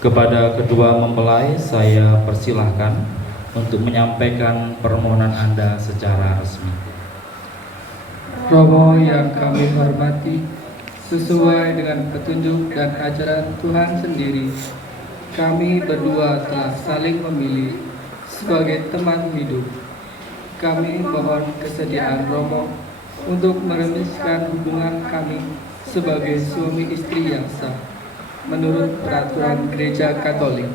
Kepada kedua mempelai saya persilahkan untuk menyampaikan permohonan Anda secara resmi. Romo yang kami hormati, sesuai dengan petunjuk dan ajaran Tuhan sendiri, kami berdua telah saling memilih sebagai teman hidup. Kami mohon kesediaan Romo untuk meremiskan hubungan kami sebagai suami istri yang sah menurut peraturan Gereja Katolik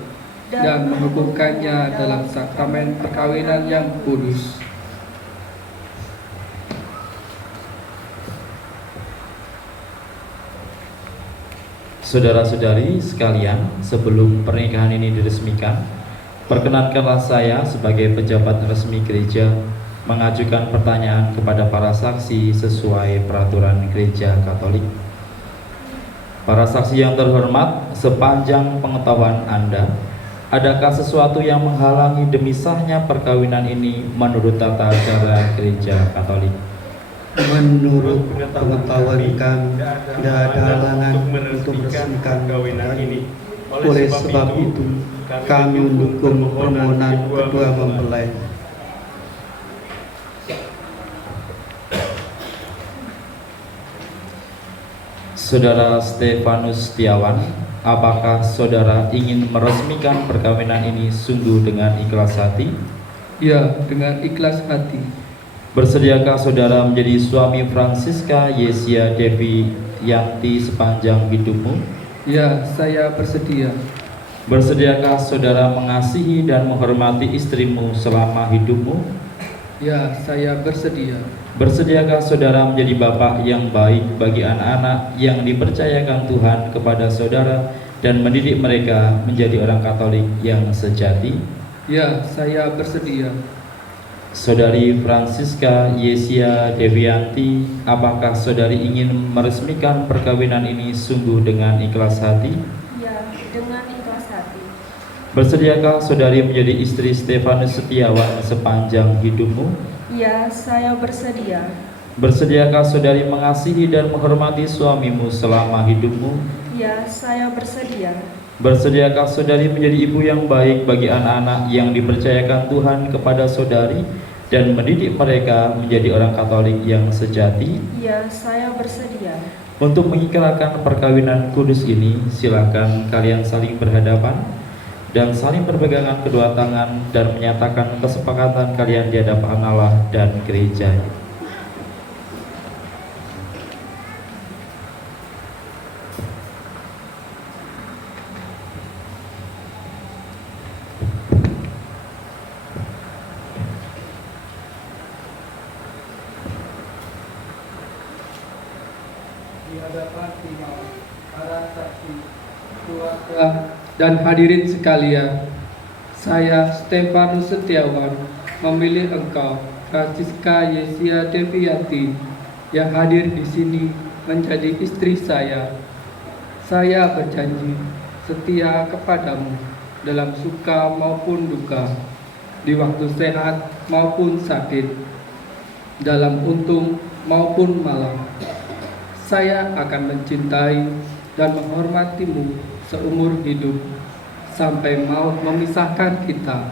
dan menghubungkannya dalam sakramen perkawinan yang kudus. Saudara-saudari sekalian, sebelum pernikahan ini diresmikan, perkenankanlah saya sebagai pejabat resmi gereja mengajukan pertanyaan kepada para saksi sesuai peraturan Gereja Katolik. Para saksi yang terhormat, sepanjang pengetahuan Anda, adakah sesuatu yang menghalangi demi sahnya perkawinan ini menurut tata cara Gereja Katolik? Menurut pengetahuan kami, tidak ada halangan untuk meresmikan perkawinan ini. Oleh sebab itu, kami mendukung permohonan kedua mempelai. Saudara Stefanus Setiawan, apakah saudara ingin meresmikan perkawinan ini sungguh dengan ikhlas hati? Ya, dengan ikhlas hati. Bersediakah saudara menjadi suami Francisca Yesia Devi Yanti sepanjang hidupmu? Ya, saya bersedia. Bersediakah saudara mengasihi dan menghormati istrimu selama hidupmu? Ya, saya bersedia. Bersediakah saudara menjadi bapak yang baik bagi anak-anak yang dipercayakan Tuhan kepada saudara dan mendidik mereka menjadi orang Katolik yang sejati? Ya, saya bersedia. Saudari Francisca Yesia Devianti, apakah saudari ingin meresmikan perkawinan ini sungguh dengan ikhlas hati? Ya, dengan ikhlas hati. Bersediakah saudari menjadi istri Stefanus Setiawan sepanjang hidupmu? Ya, saya bersedia. Bersediakah saudari mengasihi dan menghormati suamimu selama hidupmu? Ya, saya bersedia. Bersediakah saudari menjadi ibu yang baik bagi anak-anak yang dipercayakan Tuhan kepada saudari dan mendidik mereka menjadi orang Katolik yang sejati? Ya, saya bersedia. Untuk mengikrarkan perkawinan kudus ini, silakan kalian saling berhadapan dan saling berpegangan kedua tangan dan menyatakan kesepakatan kalian di hadapan Allah dan gereja. Di hadapan imam, para saksi, keluarga, dan hadirin sekalian, saya Stefanus Setiawan memilih engkau, Francisca Yesia Devianti, yang hadir di sini menjadi istri saya. Saya berjanji setia kepadamu dalam suka maupun duka, di waktu sehat maupun sakit, dalam untung maupun malang. Saya akan mencintai dan menghormatimu seumur hidup sampai maut memisahkan kita.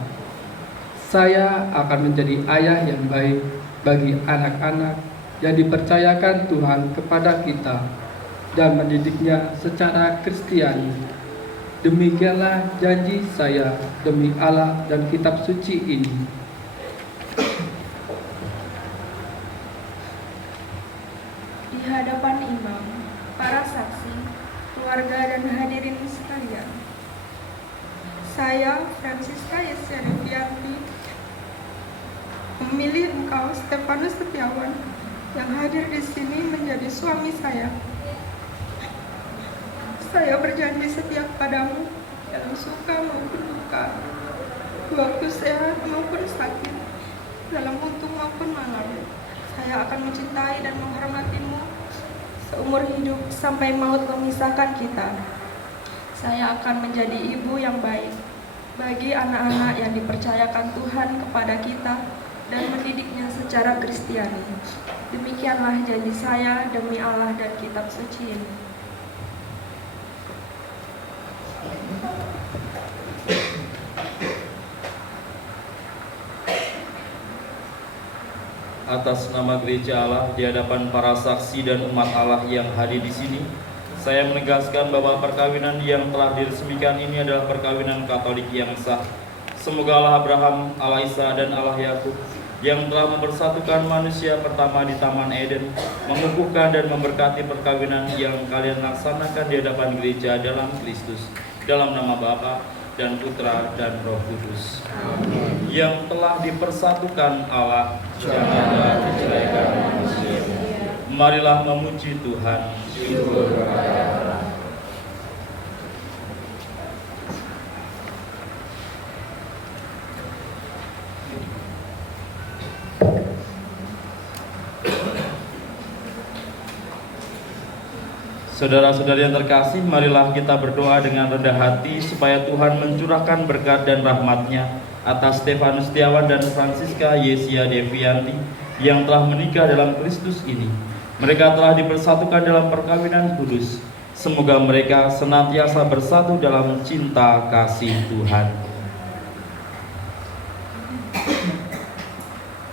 Saya akan menjadi ayah yang baik bagi anak-anak yang dipercayakan Tuhan kepada kita dan mendidiknya secara Kristiani. Demikianlah janji saya demi Allah dan kitab suci ini. Di hadapan imam, para saksi, keluarga, dan hadirin sekalian, saya Francisca Yesia Devianti memilih engkau Stefanus Setiawan yang hadir di sini menjadi suami saya. Saya berjanji setia padamu dalam suka maupun duka, waktu sehat maupun sakit, dalam untung maupun malam. Saya akan mencintai dan menghormatimu seumur hidup sampai maut memisahkan kita. Saya akan menjadi ibu yang baik bagi anak-anak yang dipercayakan Tuhan kepada kita dan mendidiknya secara Kristiani. Demikianlah janji saya demi Allah dan kitab suci ini. atas nama gereja Allah di hadapan para saksi dan umat Allah yang hadir di sini, saya menegaskan bahwa perkawinan yang telah diresmikan ini adalah perkawinan Katolik yang sah. Semoga Allah Abraham, Allah Isa, dan Allah Yakub yang telah mempersatukan manusia pertama di Taman Eden, mengukuhkan dan memberkati perkawinan yang kalian laksanakan di hadapan gereja dalam Kristus, dalam nama Bapa dan Putra dan Roh Kudus. Amin. Yang telah dipersatukan Allah, janganlah diceraikan manusia. Marilah memuji Tuhan. Syukur kepada Allah. Saudara-saudari yang terkasih, marilah kita berdoa dengan rendah hati supaya Tuhan mencurahkan berkat dan rahmat-Nya atas Stefanus Setiawan dan Francisca Yesia Devianti yang telah menikah dalam Kristus ini. Mereka telah dipersatukan dalam perkawinan kudus. Semoga mereka senantiasa bersatu dalam cinta kasih Tuhan.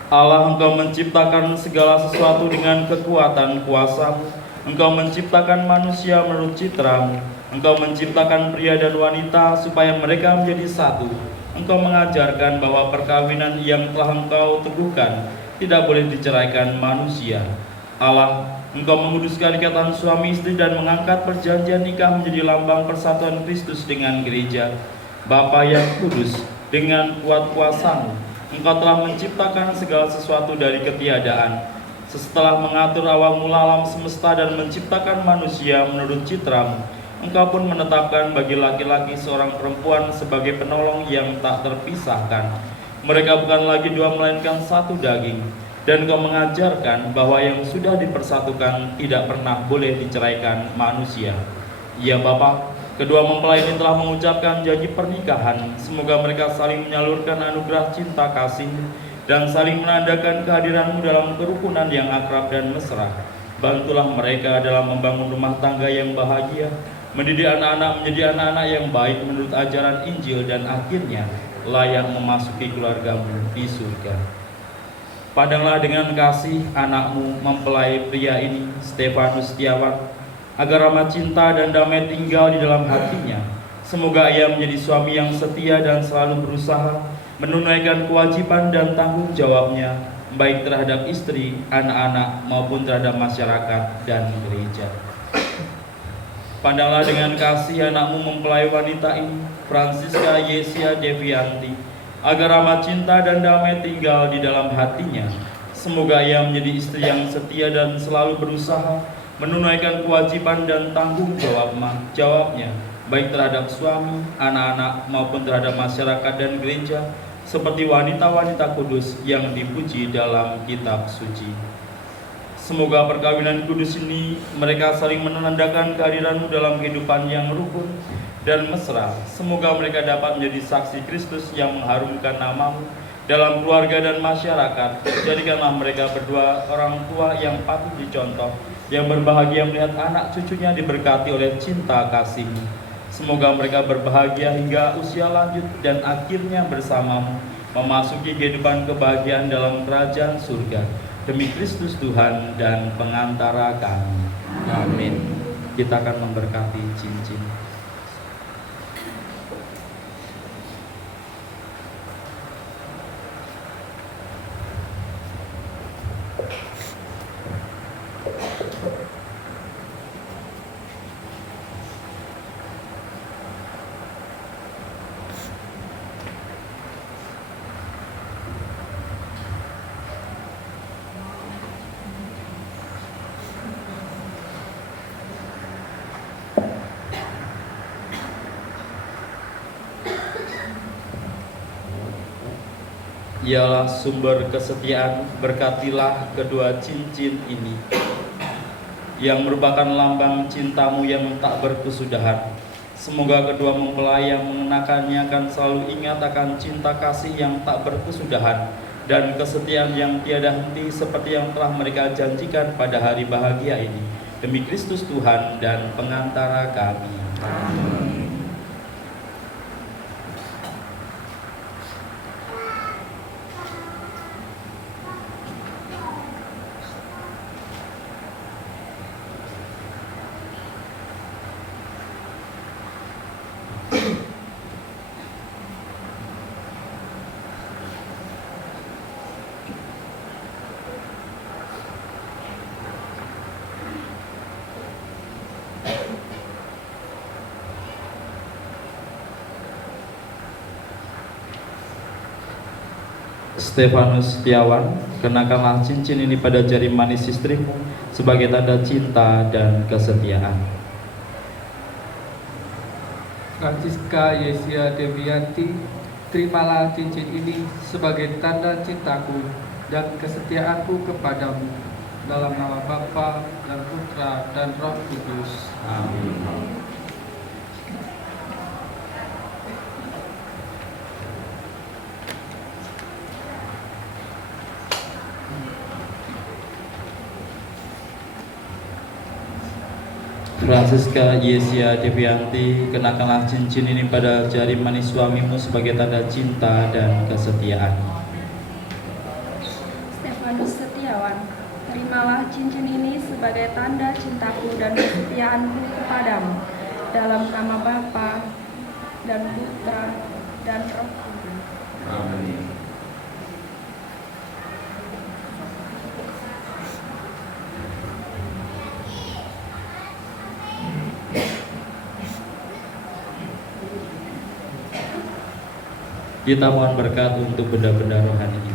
Allah, Engkau menciptakan segala sesuatu dengan kekuatan kuasa-Mu. Engkau menciptakan manusia menurut citra-Mu. Engkau menciptakan pria dan wanita supaya mereka menjadi satu. Engkau mengajarkan bahwa perkawinan yang telah Engkau teguhkan tidak boleh diceraikan manusia. Allah, Engkau menguduskan ikatan suami istri dan mengangkat perjanjian nikah menjadi lambang persatuan Kristus dengan gereja. Bapa yang kudus, dengan kuat kuasa-Mu, Engkau telah menciptakan segala sesuatu dari ketiadaan. Setelah mengatur awal mula alam semesta dan menciptakan manusia menurut citra-Mu, Engkau pun menetapkan bagi laki-laki seorang perempuan sebagai penolong yang tak terpisahkan. Mereka bukan lagi dua melainkan satu daging. Dan Engkau mengajarkan bahwa yang sudah dipersatukan tidak pernah boleh diceraikan manusia. Ya Bapa, kedua mempelai ini telah mengucapkan janji pernikahan. Semoga mereka saling menyalurkan anugerah cinta kasih dan saling menandakan kehadiran-Mu dalam kerukunan yang akrab dan mesra. Bantulah mereka dalam membangun rumah tangga yang bahagia, mendidik anak-anak menjadi anak-anak yang baik menurut ajaran Injil, dan akhirnya layak memasuki keluarga-Mu di surga. Pandanglah dengan kasih anak-Mu mempelai pria ini, Stefanus Setiawan, agar rahmat cinta dan damai tinggal di dalam hatinya. Semoga ia menjadi suami yang setia dan selalu berusaha menunaikan kewajiban dan tanggung jawabnya, baik terhadap istri, anak-anak, maupun terhadap masyarakat dan gereja. Pandanglah dengan kasih anak-Mu mempelai wanita ini, Francisca Yesia Devianti, agar rahmat cinta dan damai tinggal di dalam hatinya. Semoga ia menjadi istri yang setia dan selalu berusaha menunaikan kewajiban dan tanggung jawabnya, baik terhadap suami, anak-anak, maupun terhadap masyarakat dan gereja, seperti wanita-wanita kudus yang dipuji dalam kitab suci. Semoga perkawinan kudus ini mereka saling menandakan kehadiran-Mu dalam kehidupan yang rukun dan mesra. Semoga mereka dapat menjadi saksi Kristus yang mengharumkan nama-Mu dalam keluarga dan masyarakat. Jadikanlah mereka berdua orang tua yang patut dicontoh, yang berbahagia melihat anak cucunya diberkati oleh cinta kasih-Mu. Semoga mereka berbahagia hingga usia lanjut dan akhirnya bersama-Mu memasuki kehidupan kebahagiaan dalam kerajaan surga. Demi Kristus Tuhan dan pengantara kami. Amin. Kita akan memberkati cincin. Ialah sumber kesetiaan, berkatilah kedua cincin ini yang merupakan lambang cinta-Mu yang tak berkesudahan. Semoga kedua mempelai yang mengenakannya akan selalu ingat akan cinta kasih yang tak berkesudahan dan kesetiaan yang tiada henti seperti yang telah mereka janjikan pada hari bahagia ini. Demi Kristus Tuhan dan pengantara kami. Amin. Stefanus Setiawan, kenakanlah cincin ini pada jari manis istrimu sebagai tanda cinta dan kesetiaan. Francisca Yesia Devianti, terimalah cincin ini sebagai tanda cintaku dan kesetiaanku kepadamu, dalam nama Bapa dan Putra dan Roh Kudus. Amin. Francisca Yesia Devianti, kenakanlah cincin ini pada jari manis suamimu sebagai tanda cinta dan kesetiaan. Stefanus Setiawan, terimalah cincin ini sebagai tanda cintaku dan kesetiaanku kepadamu, dalam nama Bapa dan Putra dan Roh Kudus. Amin. Kita mohon berkat untuk benda-benda rohani ini.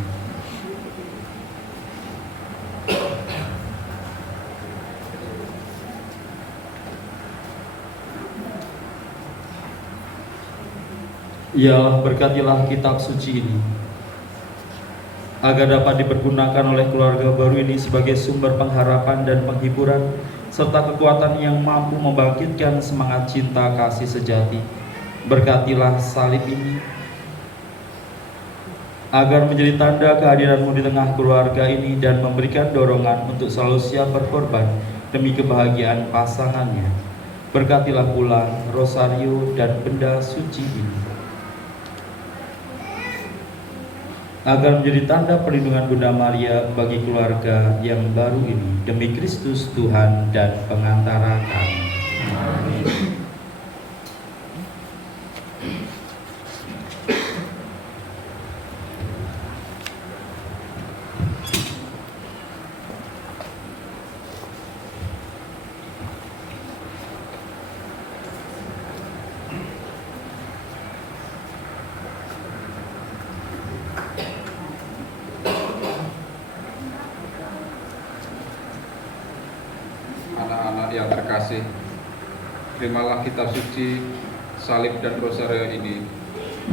Ya Allah, berkatilah kitab suci ini agar dapat dipergunakan oleh keluarga baru ini sebagai sumber pengharapan dan penghiburan serta kekuatan yang mampu membangkitkan semangat cinta kasih sejati. Berkatilah salib ini agar menjadi tanda kehadiranmu di tengah keluarga ini dan memberikan dorongan untuk selalu siap berkorban demi kebahagiaan pasangannya. Berkatilah pula rosario dan benda suci ini agar menjadi tanda perlindungan Bunda Maria bagi keluarga yang baru ini, demi Kristus Tuhan dan pengantara kami. Amin. Anak-anak yang terkasih, terimalah kitab suci, salib dan rosario ini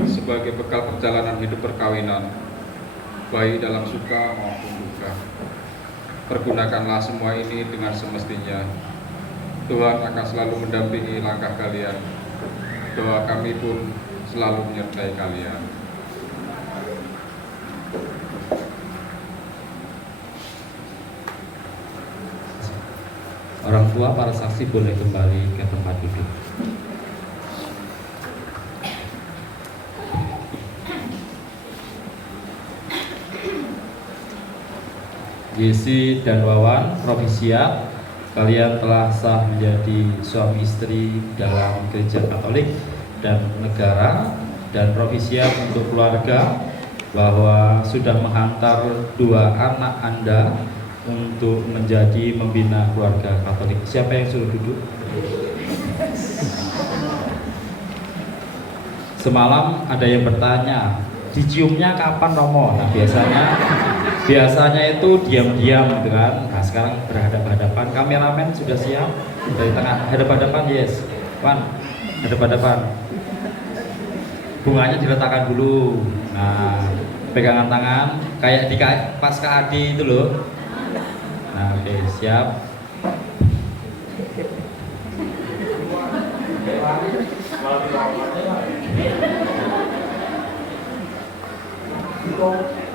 sebagai bekal perjalanan hidup perkawinan, baik dalam suka maupun duka. Pergunakanlah semua ini dengan semestinya. Tuhan akan selalu mendampingi langkah kalian. Doa kami pun selalu menyertai kalian. Orang tua para saksi boleh kembali ke tempat duduk. Yesi dan Wawan, Provisia, kalian telah sah menjadi suami istri dalam gereja Katolik dan negara, dan Provisia untuk keluarga bahwa sudah menghantar 2 anak Anda untuk menjadi membina keluarga Katolik. Siapa yang suruh duduk? Semalam ada yang bertanya, diciumnya kapan Romo? Nah biasanya itu diam-diam gitu kan. Nah sekarang berhadapan-hadapan. Kameramen sudah siap? Dari tengah, hadap-hadapan, yes. Wan, hadap-hadapan. Bunganya diletakkan dulu. Nah, pegangan tangan kayak di pas KAD itu loh. Nah, oke, siap.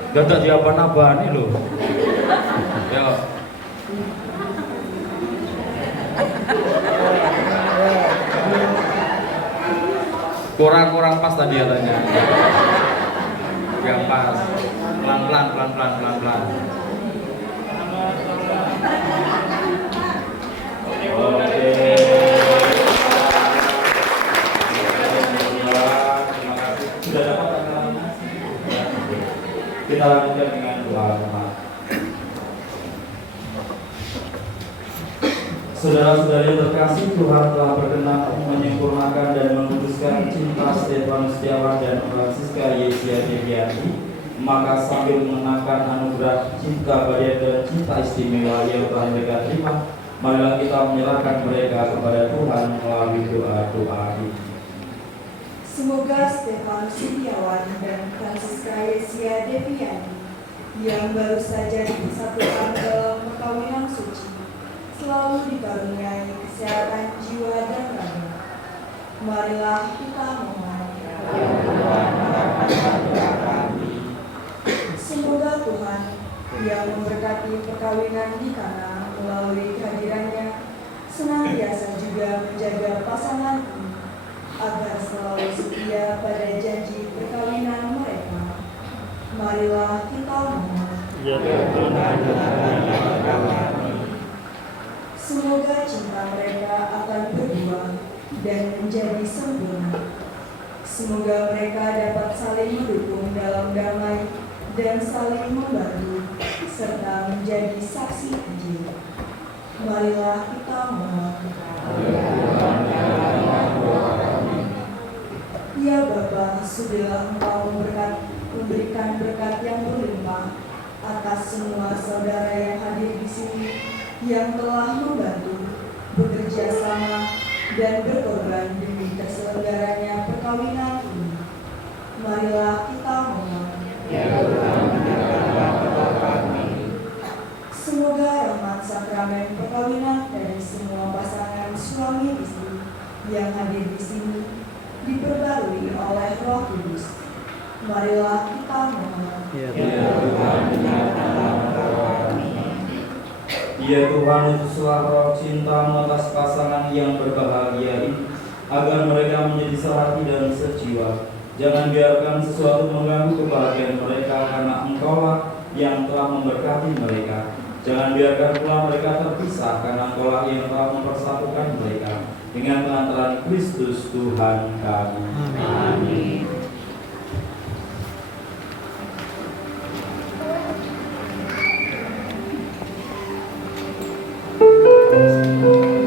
Gak ada diapa-apa nih loh. Ya. Kurang pas tadi katanya. Gak pas. Pelan-pelan. Oke. Terima kasih. Sudah dapat tanggalannya? Kita lanjutkan dengan doa. Saudara-saudari terkasih, Tuhan telah berkenan menyempurnakan dan menguduskan cinta Stefanus Setiawan dan Francisca Yesia Devianti Maka sambil mengenakan anugerah cinta abadi dan cinta istimewa yang telah mereka terima, marilah kita menyerahkan mereka kepada Tuhan melalui doa-doa ini. Semoga Stefan Setiawan dan Francisca Yesia Deviani yang baru saja disatukan dalam perkawinan suci selalu dikaruniai kesehatan jiwa dan raga. Marilah kita memohon. Semoga Tuhan yang memberkati perkawinan di Kana melalui kehadirannya senantiasa juga menjaga pasangan ini agar selalu setia pada janji perkawinan mereka. Marilah kita memohon. Semoga cinta mereka akan berbuah dan menjadi sempurna. Semoga mereka dapat saling mendukung dalam damai dan saling membantu serta menjadi saksi Injil. Marilah kita memohon. Ya Bapa, sudahlah Engkau memberikan berkat yang berlimpah atas semua saudara yang hadir di sini yang telah membantu, bekerja sama, dan berkorban demi terselenggaranya perkawinan ini. Marilah kita memohon. Semoga rahmat sakramen perkawinan dari semua pasangan suami istri yang hadir di sini diperbarui oleh Roh Kudus. Marilah kita memohon. Ya Tuhan, utuslah roh cinta atas pasangan yang berbahagia ini, agar mereka menjadi sehati dan sejiwa. Jangan biarkan sesuatu mengganggu kebahagiaan mereka, karena Engkaulah yang telah memberkati mereka. Jangan biarkan pula mereka terpisah, karena Engkaulah yang telah mempersatukan mereka dengan pengantaran Kristus Tuhan kami. Amin. Seluruh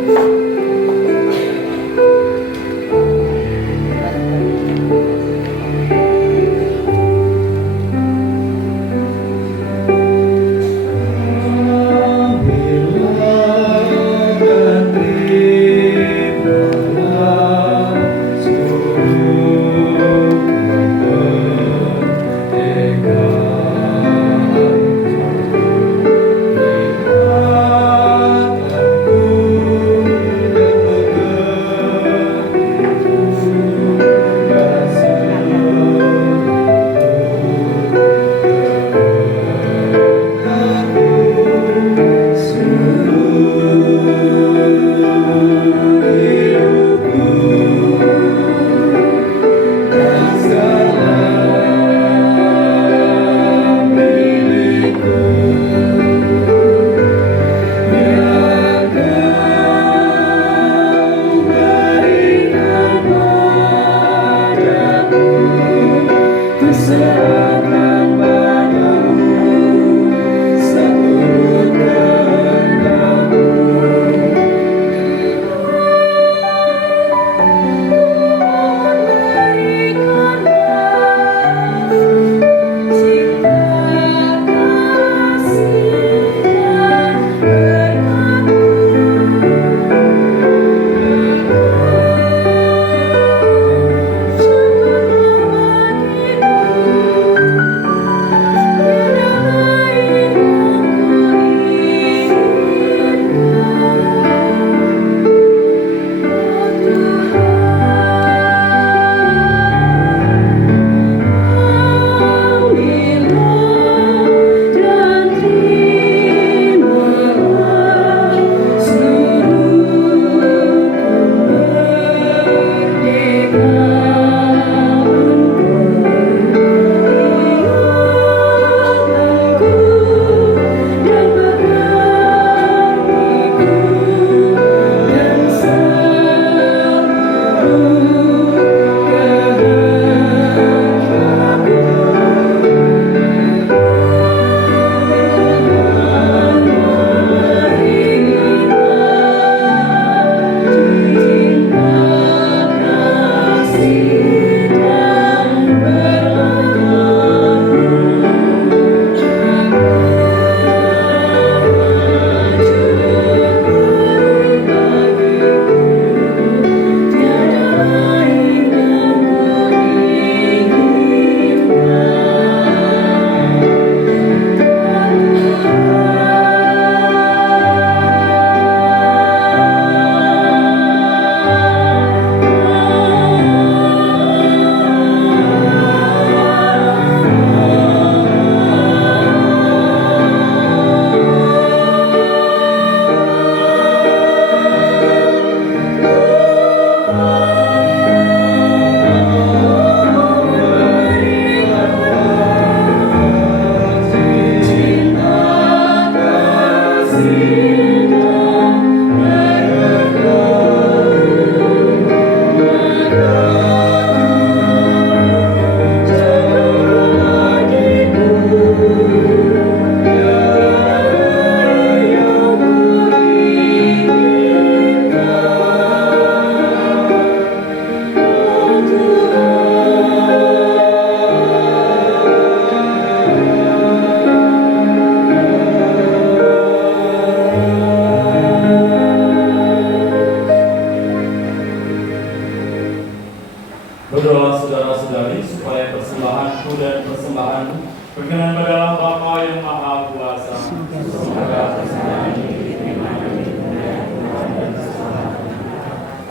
Berdoalah saudara-saudari supaya persembahanku dan persembahanmu berkenan pada Allah Bapa yang Maha Kuasa. Semoga persembahan ini diterima dan dimuliakan Tuhan dan Tuhan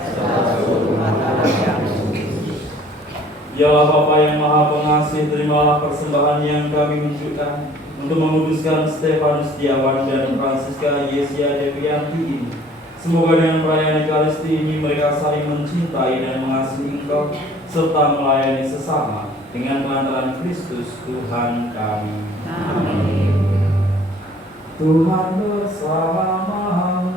serta seluruh umat yang Ya Allah Bapa yang Maha Pengasih, terimalah persembahan yang kami unjukkan untuk menguduskan Stefanus Setiawan dan Francisca Yesia Devianti ini. Semoga dengan perayaan Ekaristi ini mereka saling mencintai dan mengasihi Engkau serta melayani sesama dengan pengantaran Kristus Tuhan kami. Amin. Tuhan bersamamu.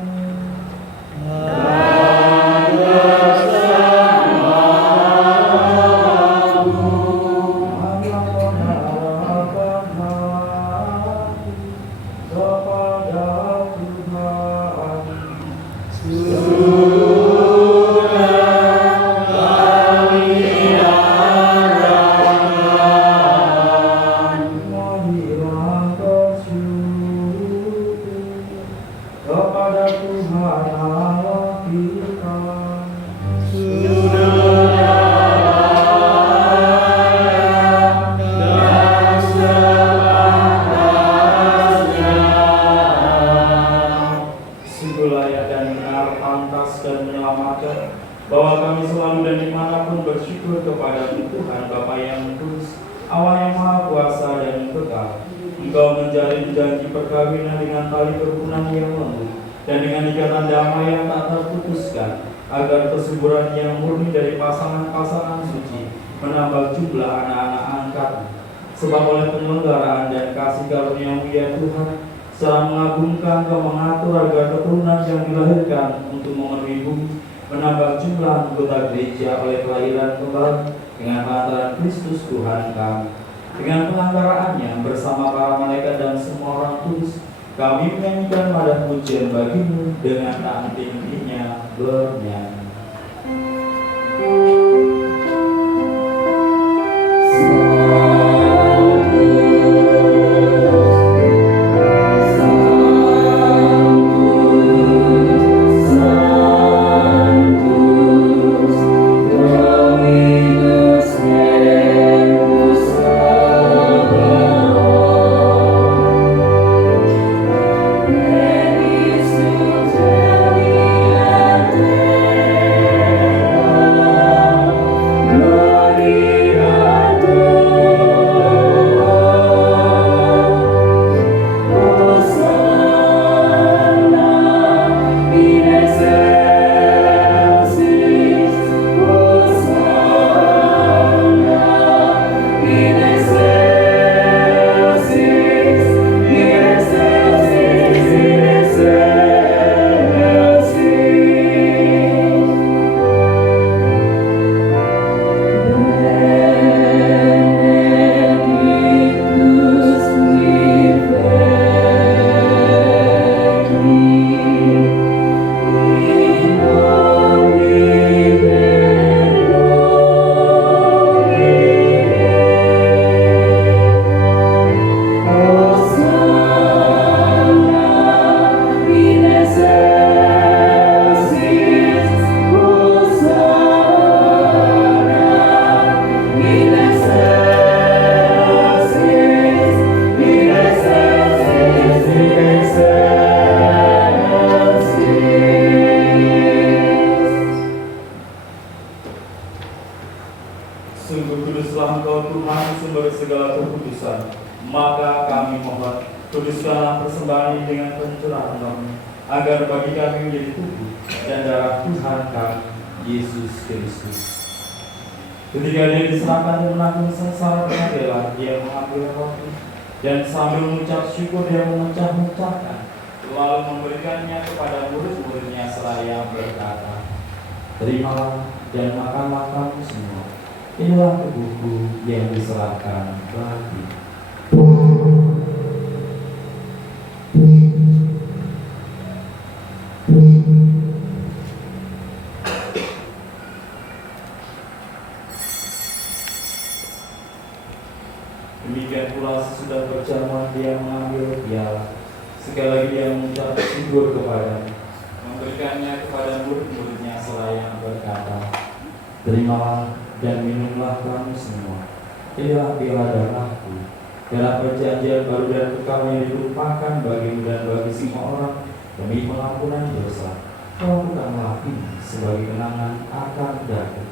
Bahwa kami selalu dan dimanapun bersyukur kepada Tuhan Bapa yang kudus, Allah yang Maha Kuasa dan kekal. Engkau menjalin janji perkawinan dengan tali kerukunan yang lembut dan dengan ikatan damai yang tak terputuskan, agar kesuburan yang murni dari pasangan-pasangan suci menambah jumlah anak-anak angkat. Sebab oleh penyelenggaraan dan kasih karunia-Mu ya Tuhan, secara mengagumkan Kau mengatur agar keturunan yang dilahirkan untuk memenuhi bumi menambah jumlah anggota gereja oleh kelahiran kembali dengan pengantaran Kristus Tuhan kami. Dengan pengantaranya bersama para malaikat dan semua orang kudus, kami menyanyikan madah pujian bagi-Mu dengan tak henti-hentinya bernyanyi. Sungguh kuduslah Engkau Tuhan, sumber segala kekudusan. Maka kami mohon, kuduskanlah persembahan ini dengan pencurahan Roh-Mu, agar bagi kami menjadi tubuh dan darah Tuhan kami, Yesus Kristus. Ketika Dia diserahkan dan menanggung sengsara pengadilan, Dia mengambil roti dan sambil mengucap syukur Dia memecah-mecahkan, lalu memberikannya kepada murid-muridnya seraya berkata, "Terimalah dan makanlah kamu semua. Inilah tubuhku yang diserahkan bagi." Demikian pula sesudah berjamuan Dia mengambil piala. Sekali lagi Dia mengucap syukur kepada-Nya, memberikannya kepada murid-muridnya seraya berkata, "Terimalah dan minumlah kamu semua. Inilah piala darahku, darah perjanjian baru dan kekal yang ditumpahkan bagimu dan bagi semua orang demi pengampunan dosa. Lakukanlah ini sebagai kenangan akan darahku.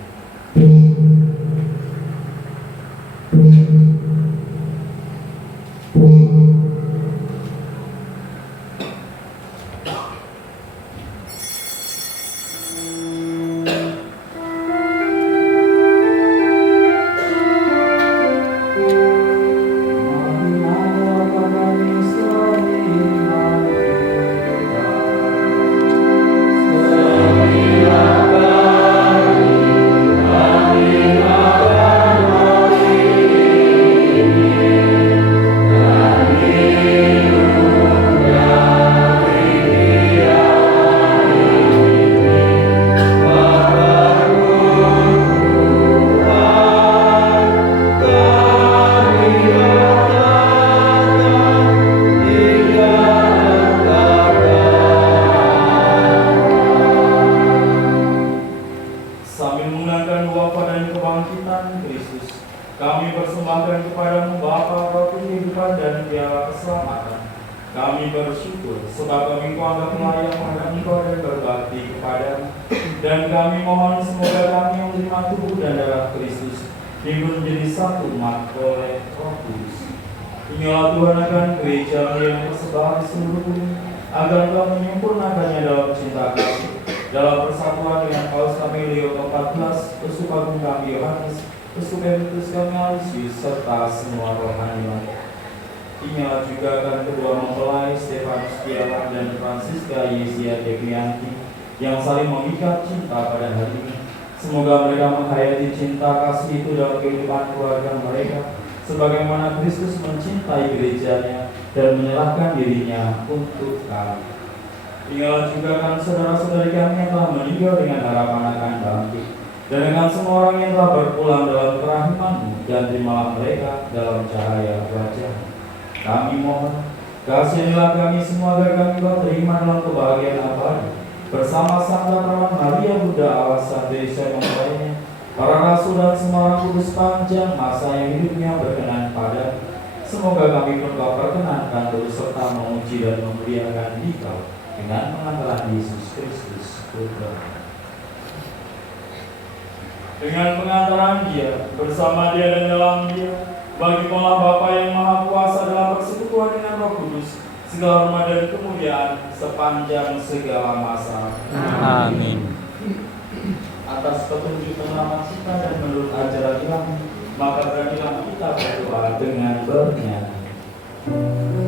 Inilah Tuhan akan gereja yang tersebar di seluruh bumi, agar telah menyempurnakannya dalam cinta kasih, dalam persatuan dengan Paus kami Leo ke-14, Uskup Agung kami Yohanes, Uskup Emeritus kami Aloysius, serta semua rohaniwan. Inilah juga akan kedua mempelai Stefanus Tiawan dan Francisca Yesia Devianti yang saling mengikat cinta pada hari ini. Semoga mereka menghayati cinta kasih itu dalam kehidupan keluarga mereka, sebagaimana Kristus mencintai gerejanya dan menyerahkan dirinya untuk kami. Inilah juga kan saudara-saudari kami yang telah meninggal dengan harapan akan bangkit, dan dengan semua orang yang telah berpulang dalam kerahiman-Mu, dan terimalah mereka dalam cahaya wajah-Mu. Kami mohon, kasihanilah kami semua agar kami dapat terima dalam kebahagiaan abadi bersama Santa Perawan Maria Bunda Allah Santri yang lainnya, para rasul dan semua orang kudus panjang masa yang hidupnya berkenan pada. Semoga kami pun Kau perkenankan terus serta memuji dan memuliakan Dikau dengan pengantaran Yesus Kristus Putra. Dengan pengantaran Dia, bersama Dia dan dalam Dia, bagi Allah Bapa yang Maha Kuasa dalam persekutuan dengan Roh Kudus, segala hormat dan kemuliaan sepanjang segala masa. Amin. Atas petunjuk penyelamat kita dan menurut ajaran Ilahi, maka beranilah kita berdoa dengan bernyanyi. Amin.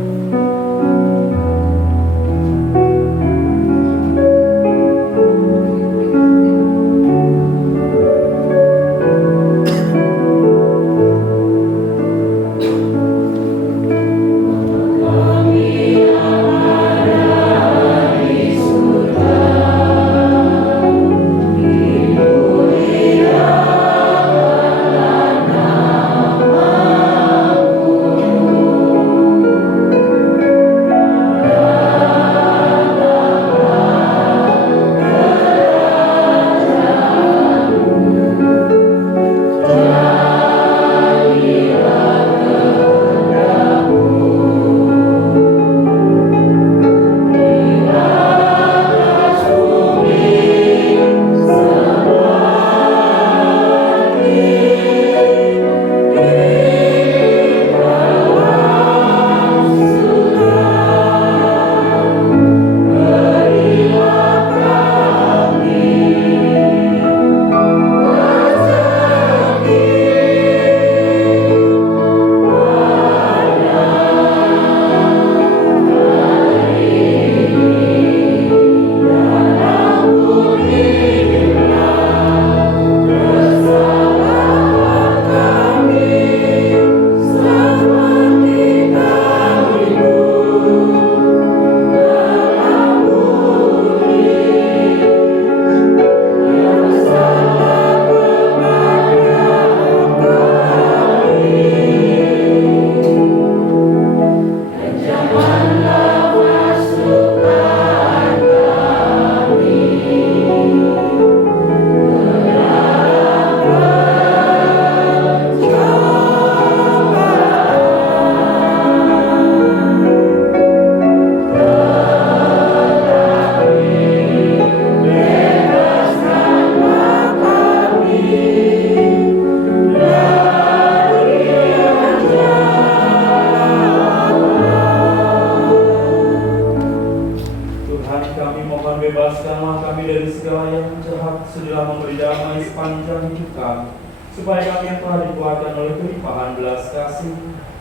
diselamatkan oleh kelimpahan belas kasih,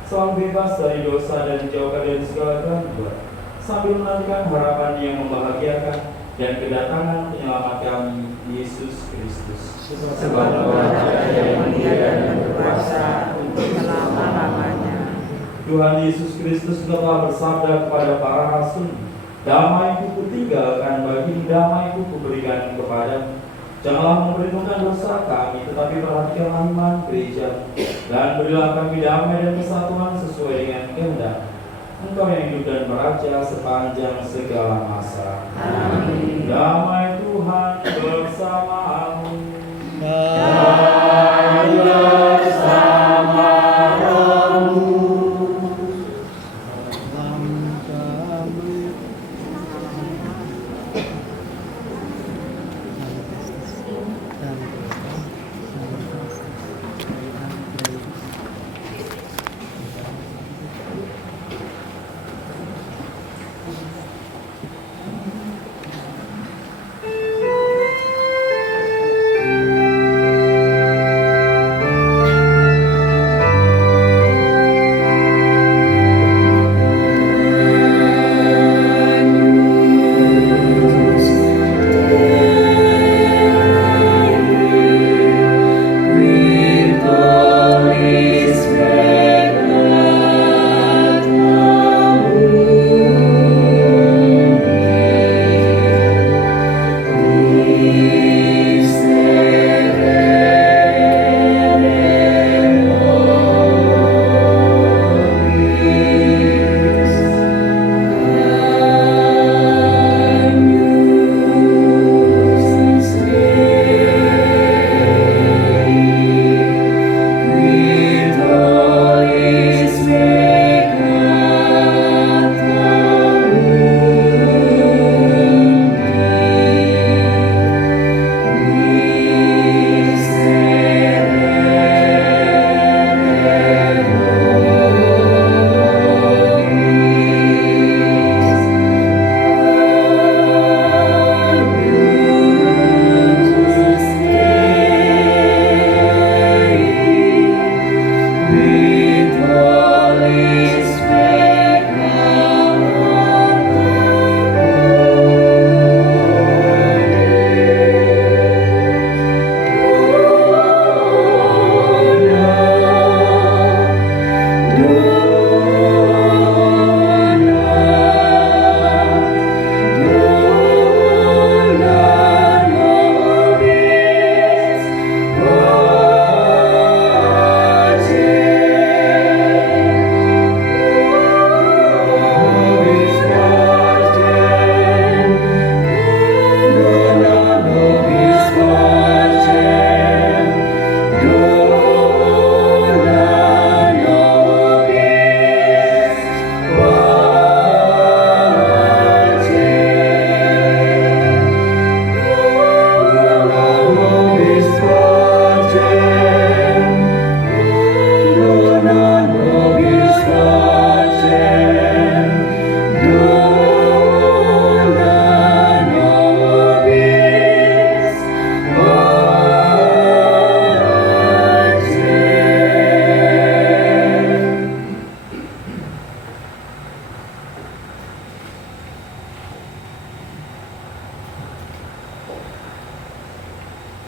selalu bebas dari dosa dan dijauhkan dari segala gangguan, sambil menantikan harapan yang membahagiakan dan kedatangan penyelamat kami, Yesus Kristus. Sebab Raja yang mulia dan berkuasa untuk selama-lamanya. Tuhan Yesus Kristus telah bersabda kepada para rasul, "Damai-Ku kutinggalkan bagimu, damai-Ku kuberikan kepadamu. Janganlah memperhitungkan dosa kami, tetapi perhatikanlah iman gereja, dan berilah kami damai dan kesatuan sesuai dengan kehendak Engkau yang hidup dan meraja sepanjang segala masa. Amin. Damai Tuhan bersamamu. Dan bersama rohmu.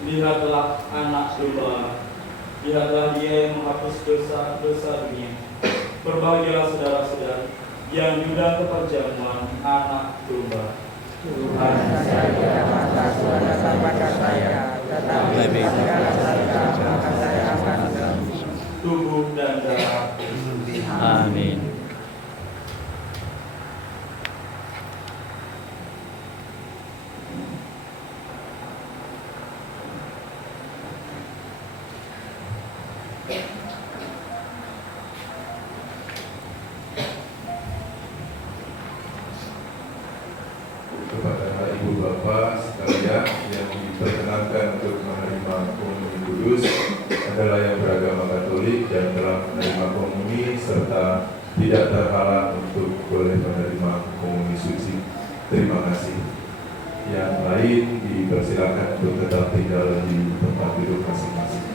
Lihatlah anak domba, lihatlah dia yang menghapus dosa-dosa dunia. Berbahagialah saudara-saudara yang diundang ke perjamuan anak domba. Tuhan saja mata suara kepada saya, tetapi segala harga maka saya akan menebus. Tubuh dan darah Kristus. Amin. Kepada Ibu Bapak sekalian yang diperkenankan untuk menerima komuni kudus adalah yang beragama Katolik dan telah menerima komuni serta tidak terhalang untuk boleh menerima komuni suci. Terima kasih. Yang lain dipersilakan untuk tetap tinggal di tempat duduk masing-masing.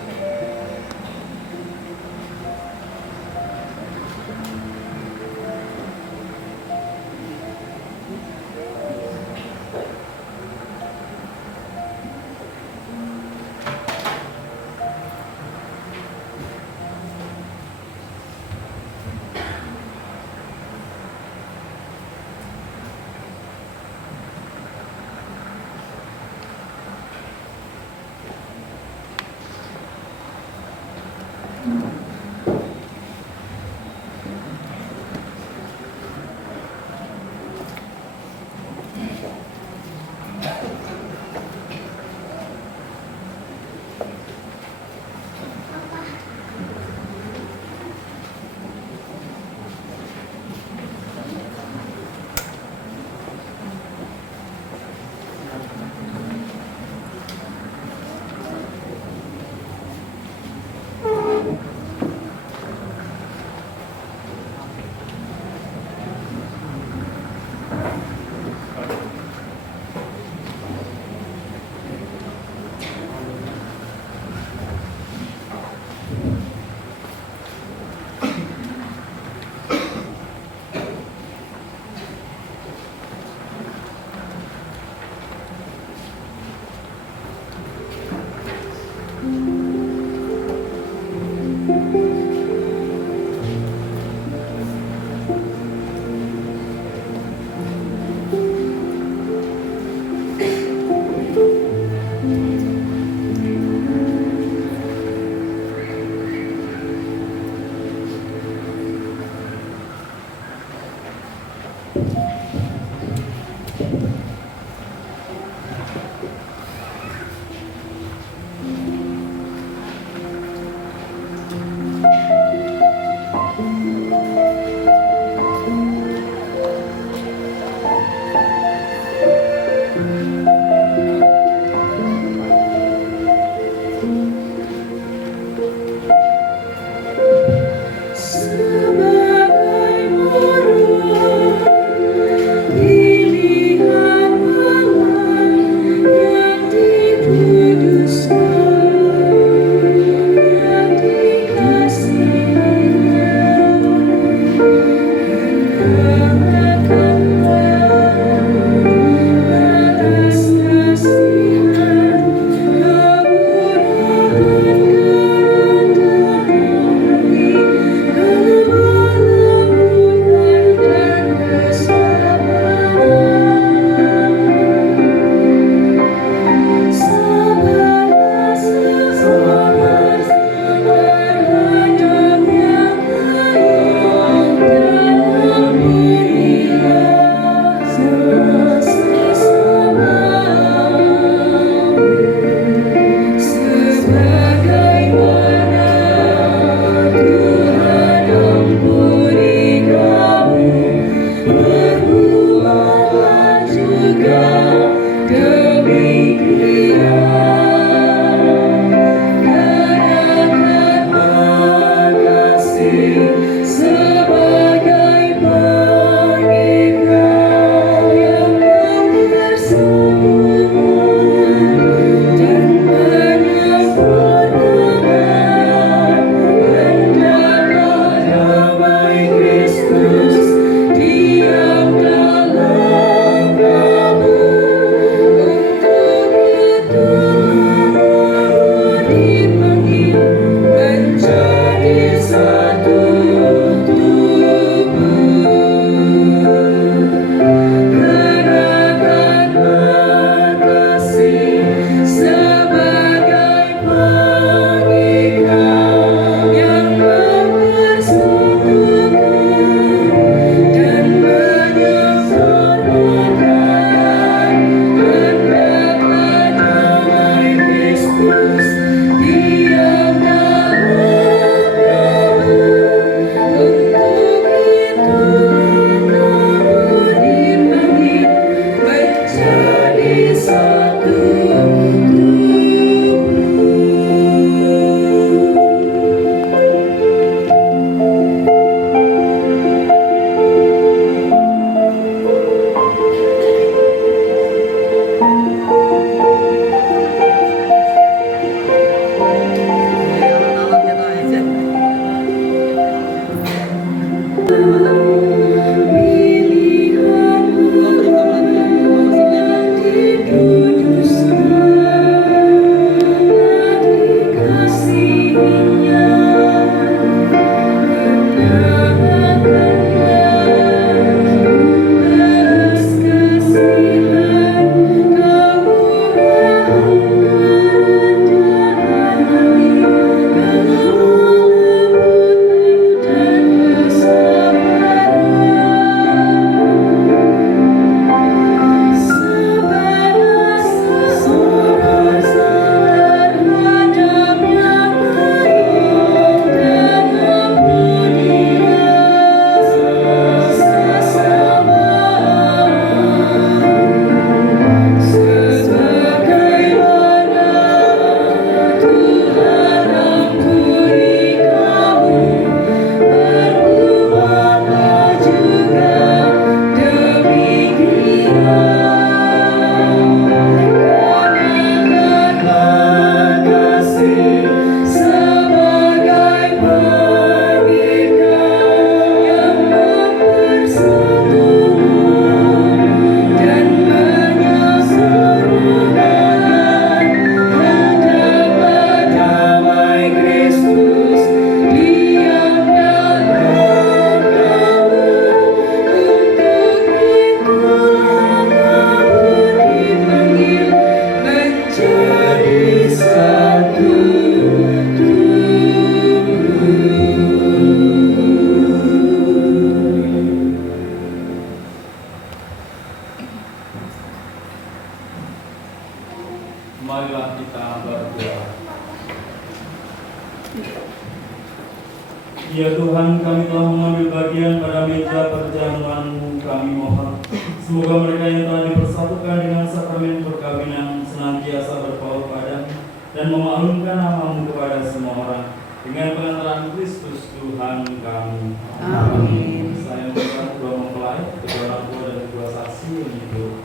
Ya Tuhan, kami telah mengambil bagian pada meja perjamuan-Mu, kami mohon. Semoga mereka yang telah dipersatukan dengan sakramen perkawinan senantiasa berpaut padamu dan memaklumkan nama-Mu kepada semua orang. Dengan pengantaran Kristus Tuhan kami. Amin. Saya meminta kedua mempelai, kedua orang tua dan kedua saksi untuk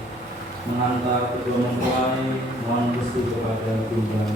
menghantar kedua mempelai mohon restu kepada Tuhan.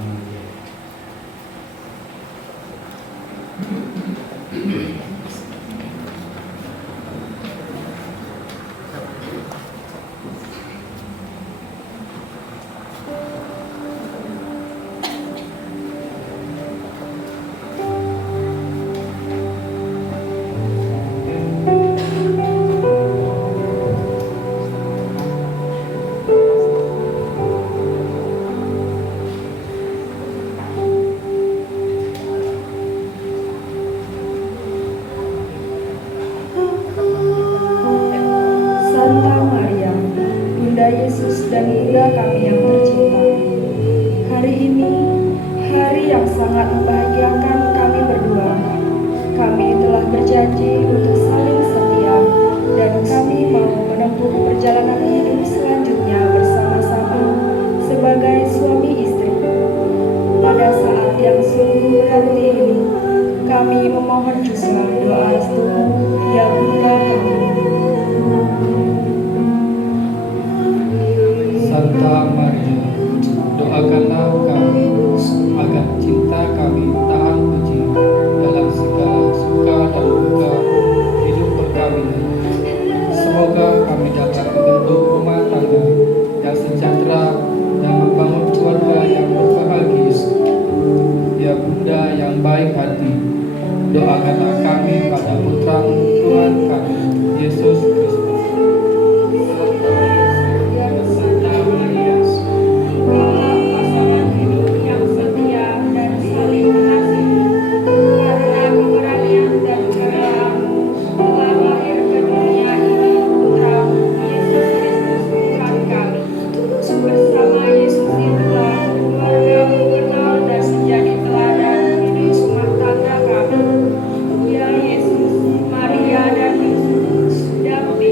Santa Maria, Bunda Yesus dan Bunda kami yang tercinta. Hari ini, hari yang sangat membahagiakan kami berdua. Kami telah berjanji untuk saling setia dan kami mau menempuh perjalanan hidup selanjutnya bersama-sama sebagai suami istri. Pada saat yang sungguh berarti ini, kami memohon juga doa restu-Mu, ya Bunda kami. Santa Maria, doakanlah kami agar cinta kami tahan uji dalam segala suka dan duka hidup perkawinan. Semoga kami dapat membentuk rumah tangga yang sejahtera dan membangun keluarga yang berbahagia. Ya Bunda yang baik hati, doakanlah kami pada Putra-Mu Tuhan kami, Yesus Kristus. Pasangan hidup yang setia dan saling mengasihi, karena keberanian dan kerelaan-Mu telah lahir ke dunia ini Putra-Mu, Yesus Kristus Tuhan kami. Bersama Yesus itulah keluarga-Mu kenal dan menjadi teladan hidup rumah tangga kami. Ya Yesus, Maria dan Yusuf, dampingi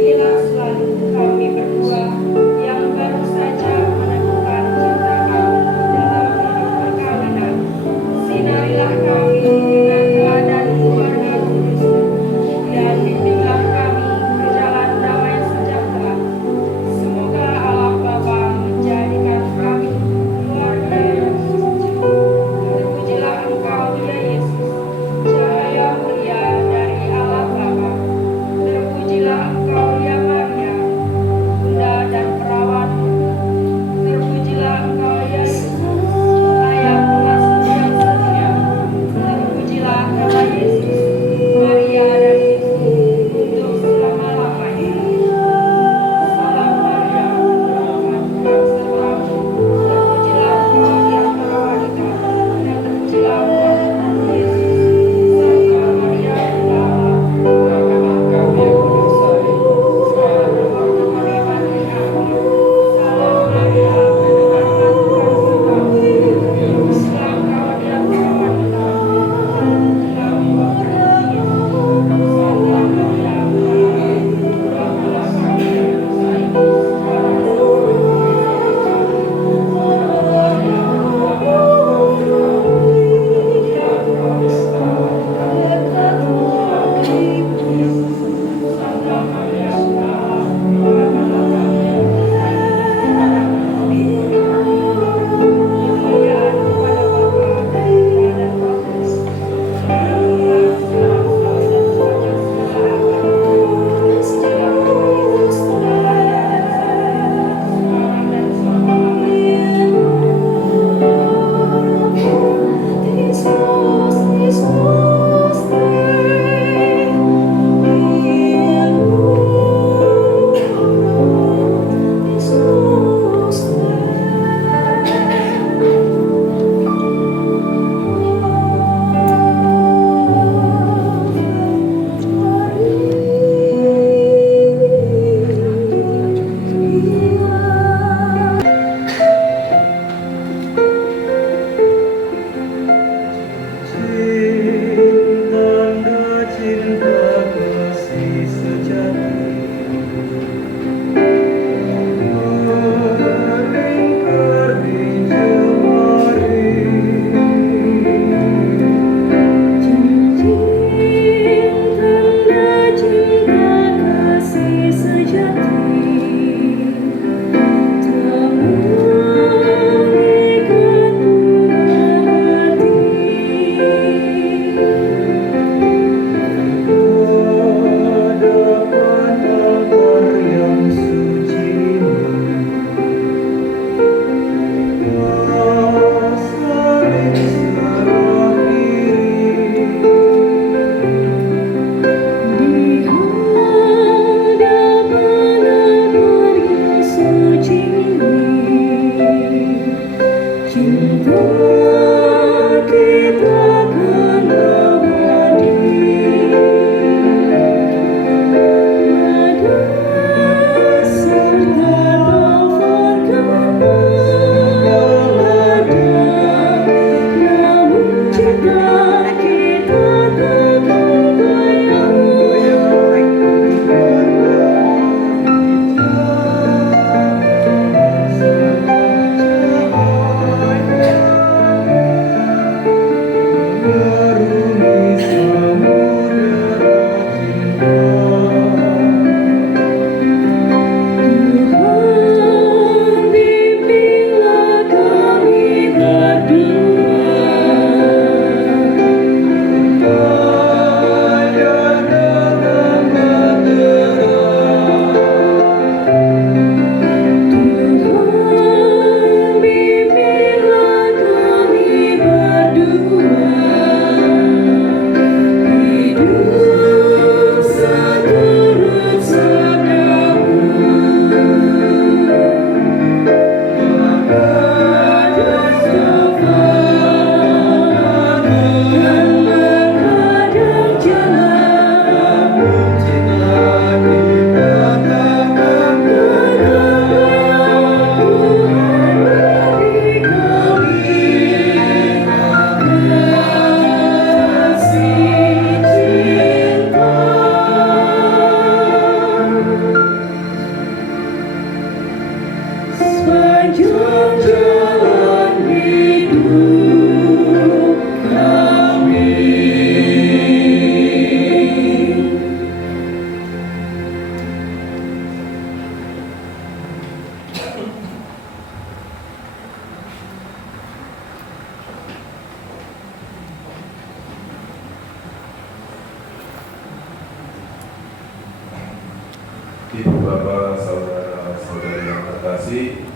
Ibu Bapak, saudara-saudari yang terkasih,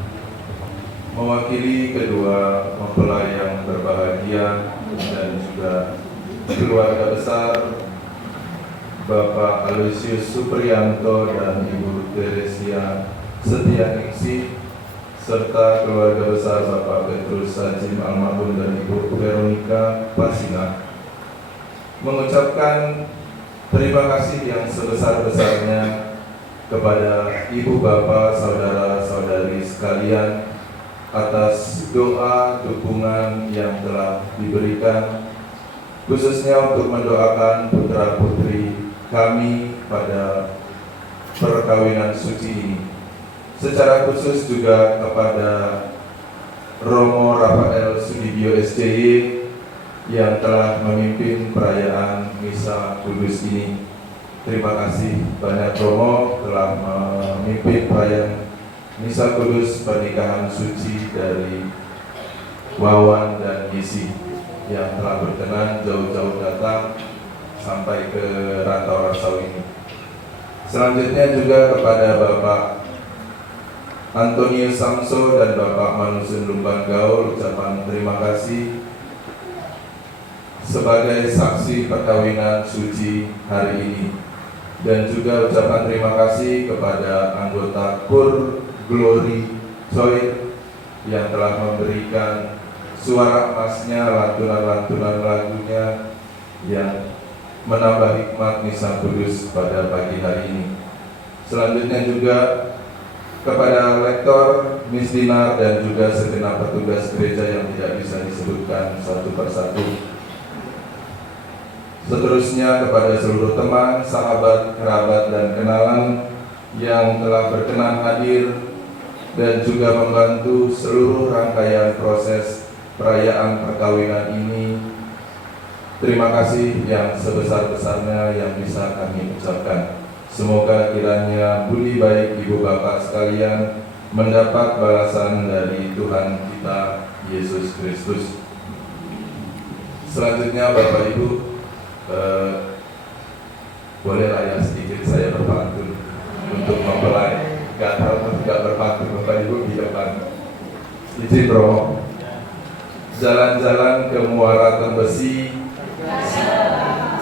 mewakili kedua mempelai yang berbahagia dan juga keluarga besar Bapak Aloysius Supriyanto dan Ibu Teresia Setianingsih, serta keluarga besar Bapak Petrus Sajim almarhum dan Ibu Veronica Pasina, mengucapkan terima kasih yang sebesar-besarnya kepada Ibu Bapak, saudara-saudari sekalian atas doa dukungan yang telah diberikan, khususnya untuk mendoakan putra-putri kami pada perkawinan suci ini. Secara khusus juga kepada Romo Rafael Sudibyo SCY yang telah memimpin perayaan Misa Kudus ini. Terima kasih banyak Romo telah memimpin perayaan Misa Kudus pernikahan suci dari Wawan dan Yesi yang telah berkenan jauh-jauh datang sampai ke Rantau Rasau ini. Selanjutnya juga kepada Bapak Antonius Samso dan Bapak Manusun Lumban Gaul, ucapan terima kasih sebagai saksi perkawinan suci hari ini, dan juga ucapan terima kasih kepada anggota KUR Glory Choir yang telah memberikan suara emasnya, lantunan-lantunan lagunya yang menambah hikmat Misa Kudus pada pagi hari ini. Selanjutnya juga kepada Lektor, Miss Dinar, dan juga segenap petugas gereja yang tidak bisa disebutkan satu persatu. Seterusnya kepada seluruh teman, sahabat, kerabat, dan kenalan yang telah berkenan hadir dan juga membantu seluruh rangkaian proses perayaan perkawinan ini. Terima kasih yang sebesar-besarnya yang bisa kami ucapkan. Semoga kiranya budi baik Ibu Bapak sekalian mendapat balasan dari Tuhan kita Yesus Kristus. Selanjutnya Bapak Ibu, bolehlah ya sedikit saya berpantun untuk mempelai. Gak tahu tidak berpantun Bapak Ibu di depan. Izin Romo. Jalan-jalan ke Muara Tembesi,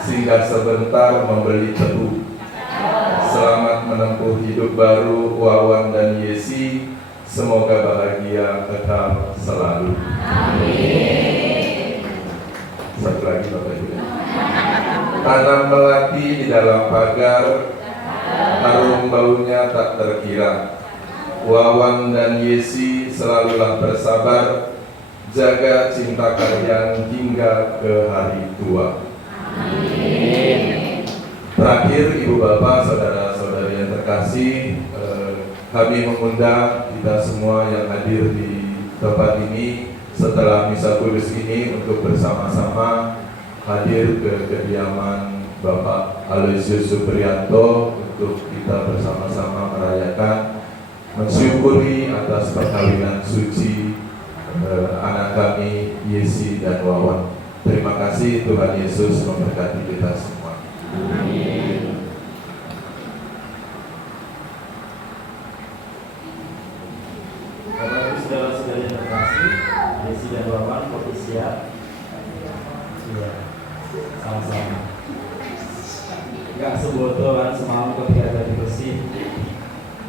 singgah sebentar membeli tebu. Selamat menempuh hidup baru Wawan dan Yesi. Semoga bahagia kekal selalu. Amin. Satu lagi Bapak Ibu. Tanam melati di dalam pagar, harum baunya tak terkira. Wawan dan Yesi selalulah bersabar, jaga cinta kalian hingga ke hari tua. Amin. Terakhir, Ibu Bapak, saudara-saudari yang terkasih, kami mengundang kita semua yang hadir di tempat ini setelah Misa Kudus ini untuk bersama-sama hadir ke kediaman Bapak Aloysius Supriyanto untuk kita bersama-sama merayakan, mensyukuri atas perkawinan suci anak kami Yesi dan Wawan. Terima kasih, Tuhan Yesus memberkati kita semua. Amin. Bapak Ibu saudara-saudari yang terkasih, Yesi dan Wawan kopi siap. Iya, sama-sama. Gak sebodoh kan semalam ketika tadi bersih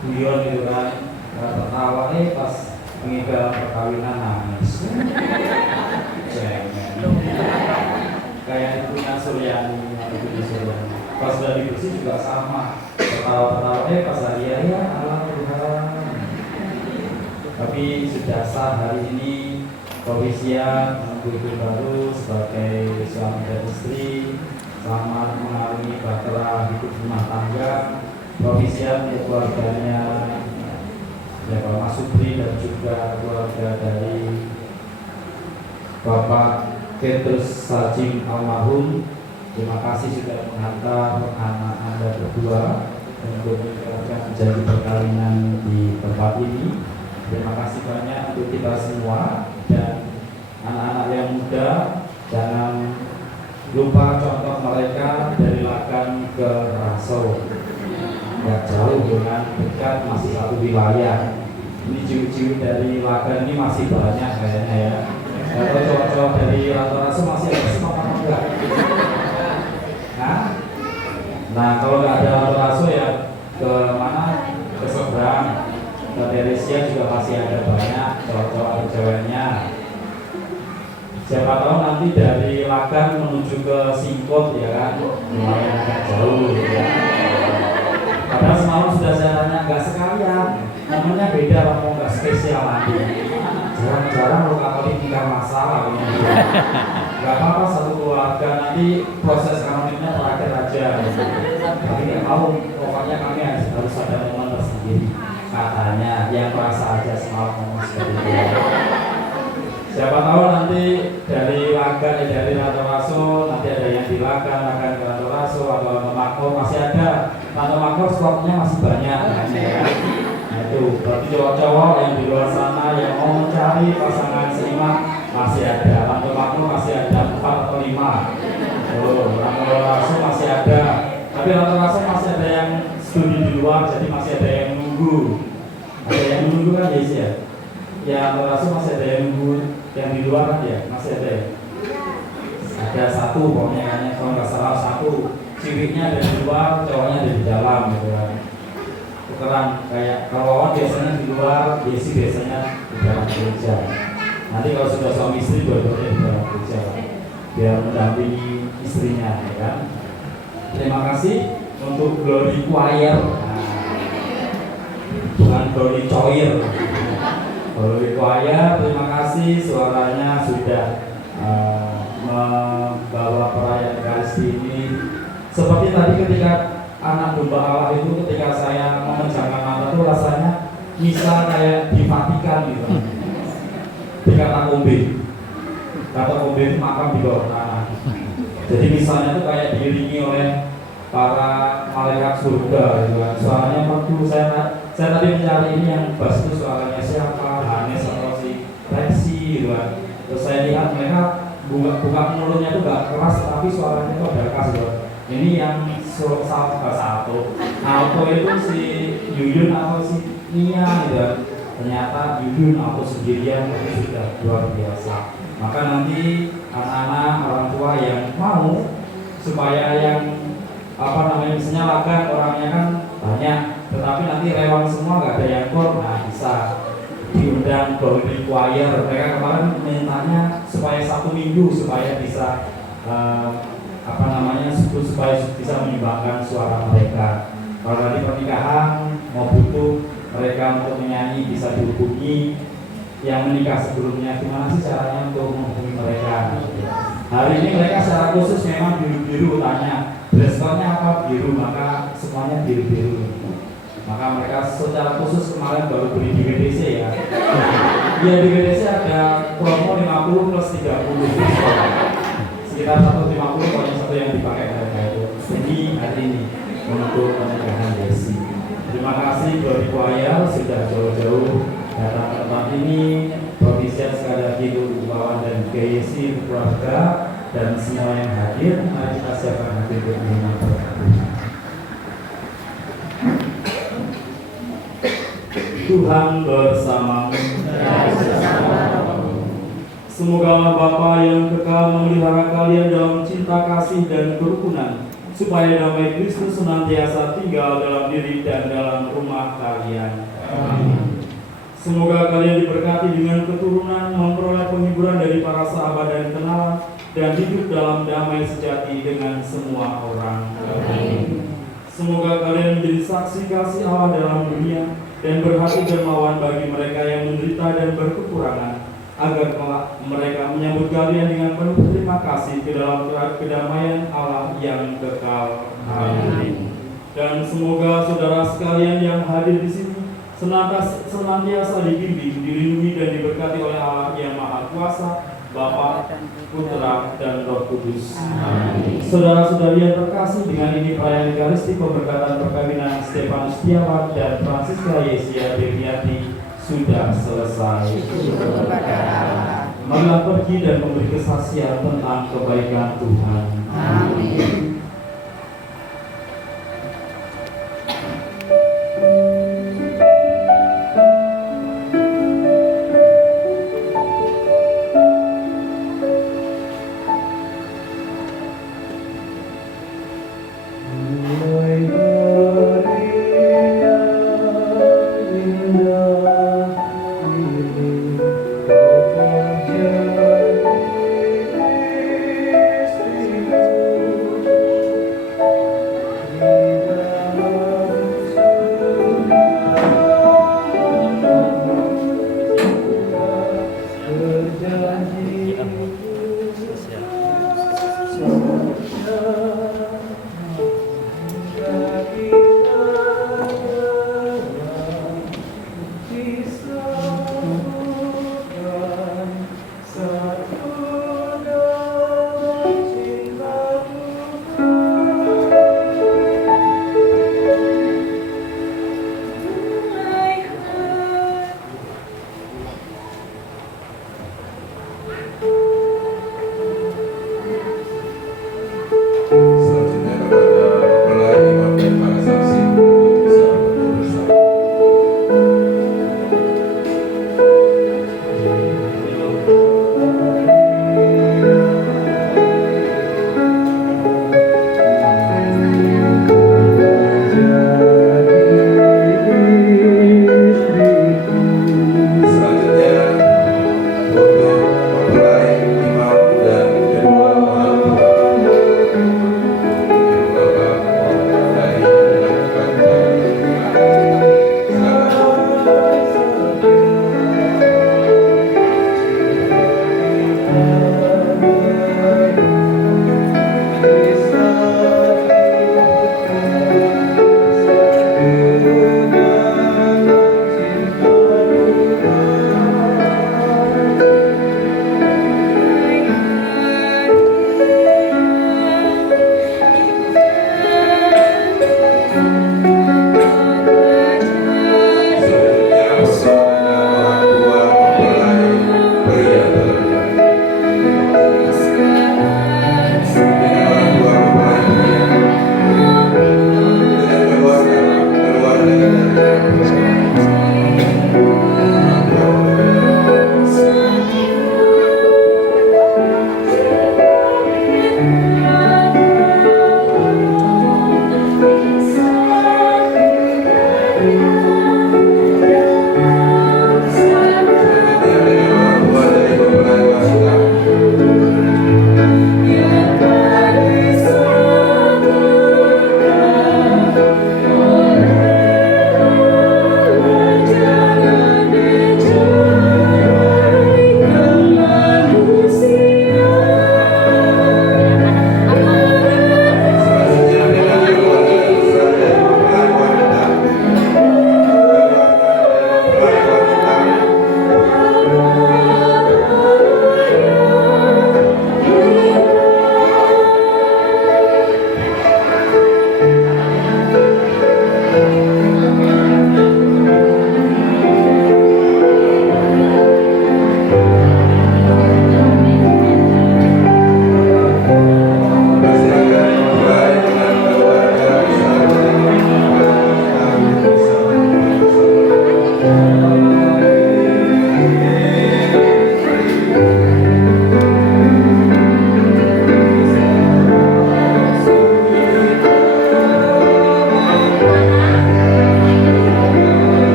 guyon gitu kan, tertawa pas mengibar perkawinan nangis. Kayak punya Suryani, pas sudah dibersih juga sama, tertawa-tertawa pas hari raya Allah Tuhan. Tapi sudah sah hari ini Komisia menunggu baru sebagai suami dan istri, selamat mengalami bahtera hidup rumah tangga. Komisia untuk keluarganya Bapak Mas Supri dan juga keluarga dari Bapak Petrus Sajim almarhum. Terima kasih sudah menghantar anak Anda berdua untuk menjadi perkawinan di tempat ini. Terima kasih banyak untuk kita semua, dan anak-anak yang muda jangan lupa contoh mereka dari Lagan ke Rasau. Nggak jauh. jauh dengan dekat, masih satu wilayah. Ini ciwi-ciwi dari Lagan ini masih banyak kayaknya ya. Kalau cowok-cowok dari Rantau masih ada semua apa enggak? Nah kalau nggak ada Rantau ya ke mana? Ke seberang, ke Teresia juga masih ada banyak cowok-cowok atau ceweknya. Siapa tahu nanti dari Lagan menuju ke Singkot ya kan, lumayan agak jauh gitu ya. Padahal semalam sudah saya tanya nggak sekalian, namanya beda lah, mau nggak spesial nanti. Jarang-jarang lo Katolik tinggal masalah ini. Nggak apa-apa satu keluarga, nanti proses kanoniknya terakhir aja. Tapi nggak mau, pokoknya kami harus ada momen tersendiri. Katanya yang merasa aja semalam ngomong seperti itu. Siapa tahu nanti dari Lagan, dari Rantau nanti ada yang di Lagan ke Rantau atau Makmur masih ada. Rantau Makmur slotnya masih banyak ya. Nah itu berarti cowok-cowok yang di luar sana yang mau mencari pasangan seiman masih ada. Rantau Makmur masih ada 4 atau 5. Rantau masih ada. Tapi Rantau masih ada yang studi di luar, jadi masih ada yang nunggu. Ada yang nunggu kan Yes ya? Ya Rantau masih ada yang nunggu. Yang di luar kan ya masih ada ya? Ada satu pokoknya kan, kalau nggak salah satu, ciwiknya ada di luar, cowoknya ada di dalam gitu kan. Tukeran kayak kalau biasanya di luar, Desi biasanya di dalam gereja. Nanti kalau sudah suami istri dua-duanya di dalam gereja biar mendampingi istrinya ya kan. Terima kasih untuk Glory Choir, bukan Glory Choir. Glory Choir, terima kasih suaranya sudah membawa perayaan Ekaristi ini. Seperti tadi ketika anak domba Allah itu, ketika saya memejamkan mata itu rasanya misa kayak di Vatikan gitu. Di katakombe. Katakombe itu makam di bawah tanah. Jadi misalnya itu kayak diiringi oleh para malaikat surga gitu kan. Suaranya merdu. Saya tadi mencari ini yang bass itu suaranya siapa, Hanes atau si Rexi gitu kan. Terus saya lihat mereka buka mulutnya itu gak keras tapi suaranya itu ada khas gitu. Ini yang satu auto itu si Yuyun atau si Nia gitu kan. Ternyata Yuyun auto sendirian itu sudah luar biasa. Maka nanti anak-anak orang tua yang mau supaya yang misalnya Lagan orangnya kan banyak, tetapi nanti rewang semua nggak ada yang kor, nah bisa diundang Glory Choir. Mereka kemarin mintanya supaya 1 minggu supaya bisa supaya bisa menyumbangkan suara mereka. Kalau nanti pernikahan mau butuh mereka untuk menyanyi bisa dihubungi yang menikah sebelumnya. Gimana sih caranya untuk menghubungi mereka? Hari ini mereka secara khusus memang biru-biru tanya dress code-nya apa, biru, maka semuanya biru-biru. Maka mereka secara khusus kemarin baru beli di WDC ya. Ya di WDC ada promo 50 plus 30 sekitar 150 pokoknya satu yang dipakai mereka itu. Ini hari ini untuk pernikahan Desi. Terima kasih Glory Choir sudah jauh-jauh datang ke tempat ini. Provisian sekali lagi untuk Wawan dan Yesi keluarga dan semua yang hadir. Mari kita siapkan hati untuk menyimak. Tuhan bersamamu. Semoga Allah Bapa yang kekal memelihara kalian dalam cinta kasih dan kerukunan, supaya damai Kristus senantiasa tinggal dalam diri dan dalam rumah kalian. Amin. Semoga kalian diberkati dengan keturunan, memperoleh penghiburan dari para sahabat dan kenalan, dan hidup dalam damai sejati dengan semua orang. Amin. Semoga kalian menjadi saksi kasih Allah dalam dunia dan berhati dermawan bagi mereka yang menderita dan berkekurangan, agar mereka menyambut kalian dengan penuh terima kasih ke dalam kedamaian Allah yang kekal. Amin. Dan semoga saudara sekalian yang hadir di sini senantiasa dibimbing, dilindungi dan diberkati oleh Allah yang Maha Kuasa, Bapa, Putra, dan Roh Kudus. Amin. Saudara-saudari yang terkasih, dengan ini perayaan Ekaristi pemberkatan perkawinan Stefanus Setiawan dan Francisca Yesia Deviati sudah selesai. Marilah pergi dan memberi kesaksian tentang kebaikan Tuhan. Amin.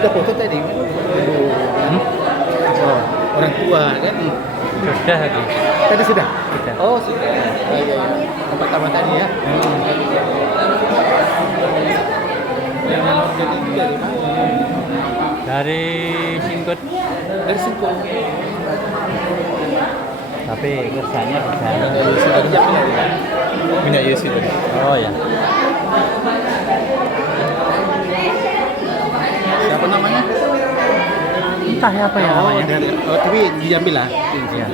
Sudah foto tadi kan? Oh, orang tua kan? Sudah tadi. Tadi sudah? Sudah. Oh sudah. Oh, iya, iya. Pertama tadi ya. Yang jadi dari mana? Dari Singkut. Dari Singkut. Tapi kerjanya di sana. Dari Singkut ya. Minyak Yesus tadi. Oh ya. Siapa namanya? Entah apa ya namanya. Oh, tapi diambil lah. Iya.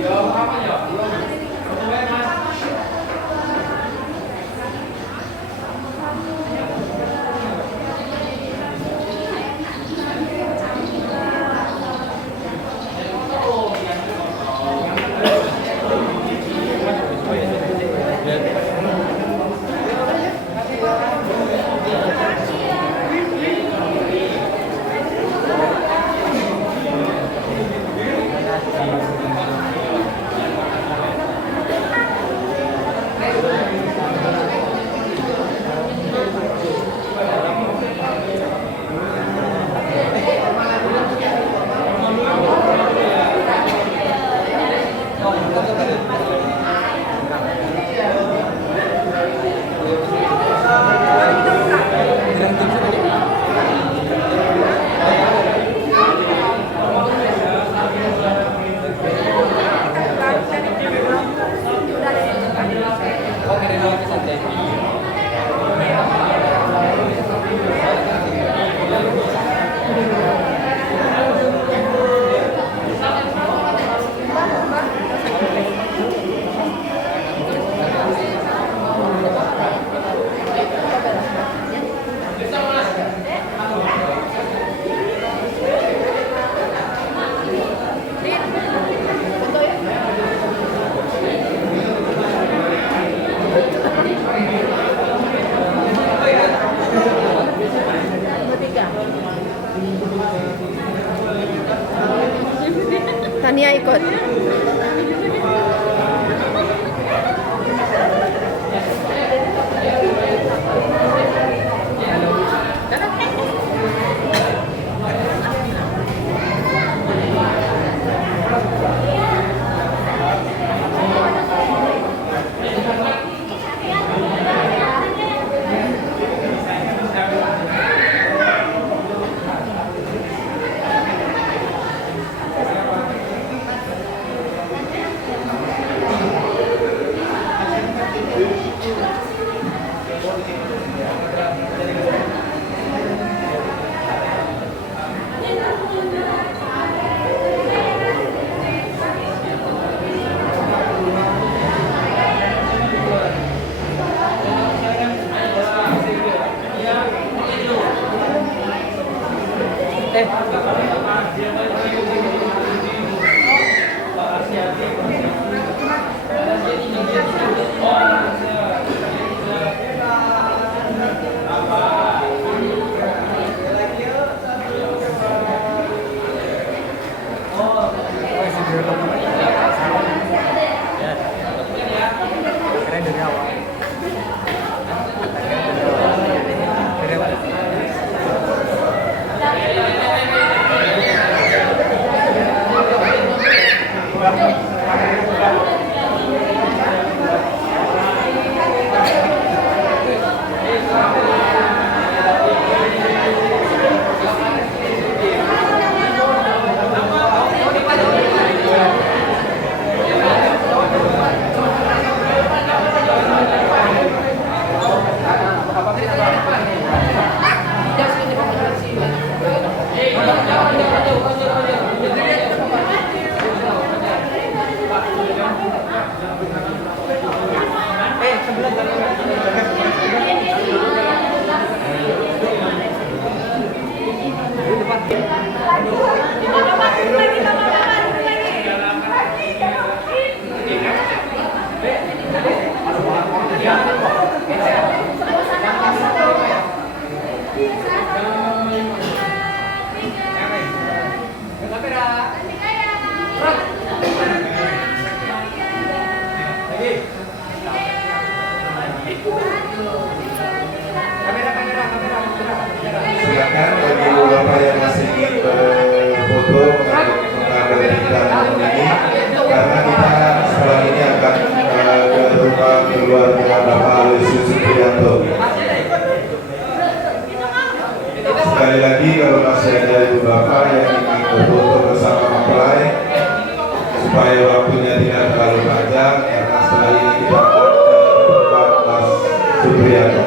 Ya, Silakan bagi bapak yang masih ingin berfoto mengambilkan ini, karena kita setelah ini akan ke rumah keluarga Bapak Aloysius Supriyanto. Sekali lagi, kalau masih ada ibu bapak yang ingin berfoto bersama mempelai, supaya waktunya tidak terlalu panjang, karena setelah ini kita akan ke rumah Mas Supriyanto.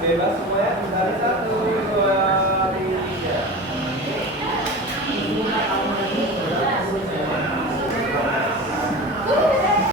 Bebas.